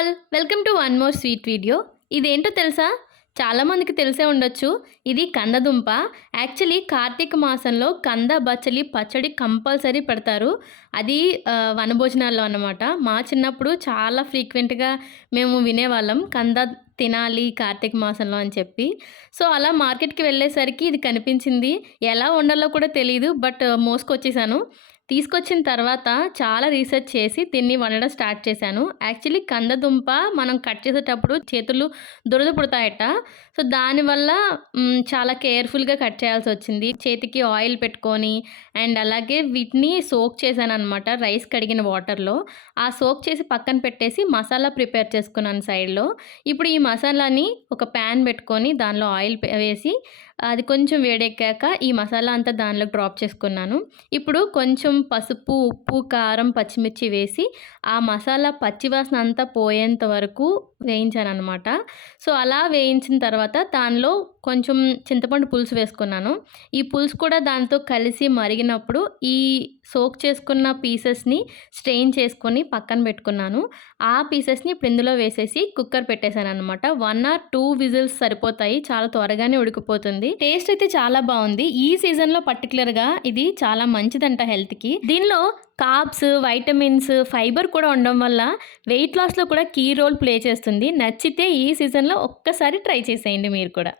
All welcome to one more sweet video. ఇదేంటో తెలుసా? చాలామందికి తెలిసే ఉండొచ్చు. ఇది కందదుంప. యాక్చువల్లీ కార్తీక మాసంలో కంద బచ్చలి పచ్చడి కంపల్సరీ పెడతారు. అది వనభోజనాల్లో అన్నమాట. మా చిన్నప్పుడు చాలా ఫ్రీక్వెంట్గా మేము వినేవాళ్ళం కంద తినాలి కార్తీక మాసంలో అని చెప్పి. సో అలా మార్కెట్కి వెళ్ళేసరికి ఇది కనిపించింది. ఎలా వండాలో కూడా తెలీదు. బట్ మోసుకొచ్చేసాను. తీసుకొచ్చిన తర్వాత చాలా రీసెర్చ్ చేసి దీన్ని వండడం స్టార్ట్ చేశాను. యాక్చువల్లీ కందదుంప మనం కట్ చేసేటప్పుడు చేతులు దురద పుడతాయట. సో దానివల్ల చాలా కేర్ఫుల్గా కట్ చేయాల్సి వచ్చింది. చేతికి ఆయిల్ పెట్టుకొని అండ్ అలాగే వీటిని సోక్ చేశానమాట రైస్ కడిగిన వాటర్లో. ఆ సోక్ చేసి పక్కన పెట్టేసి మసాలా ప్రిపేర్ చేసుకున్నాను సైడ్లో. ఇప్పుడు ఈ మసాలాని ఒక ప్యాన్ పెట్టుకొని దానిలో ఆయిల్ వేసి అది కొంచెం వేడెక్కాక ఈ మసాలా అంతా దానిలో డ్రాప్ చేసుకున్నాను. ఇప్పుడు కొంచెం పసుపు, ఉప్పు, కారం, పచ్చిమిర్చి వేసి ఆ మసాలా పచ్చివాసన అంతా పోయేంత వరకు వేయించానన్నమాట. సో అలా వేయించిన తర్వాత దానిలో కొంచెం చింతపండు పులుసు వేసుకున్నాను. ఈ పులుసు కూడా దాంతో కలిసి మరిగినప్పుడు ఈ సోక్ చేసుకున్న పీసెస్ని స్ట్రెయిన్ చేసుకొని పక్కన పెట్టుకున్నాను. ఆ పీసెస్ని ఇప్పుడు ఇందులో వేసేసి కుక్కర్ పెట్టేశాను అనమాట. 1 or 2 విజిల్స్ సరిపోతాయి. చాలా త్వరగానే ఉడికిపోతుంది. టేస్ట్ అయితే చాలా బాగుంది. ఈ సీజన్లో పర్టికులర్గా ఇది చాలా మంచిదంట హెల్త్కి. దీనిలో కార్బ్స్, వైటమిన్స్, ఫైబర్ కూడా ఉండడం వల్ల వెయిట్ లాస్లో కూడా కీ రోల్ ప్లే చేస్తుంది. నచ్చితే ఈ సీజన్లో ఒక్కసారి ట్రై చేసేయండి మీరు కూడా.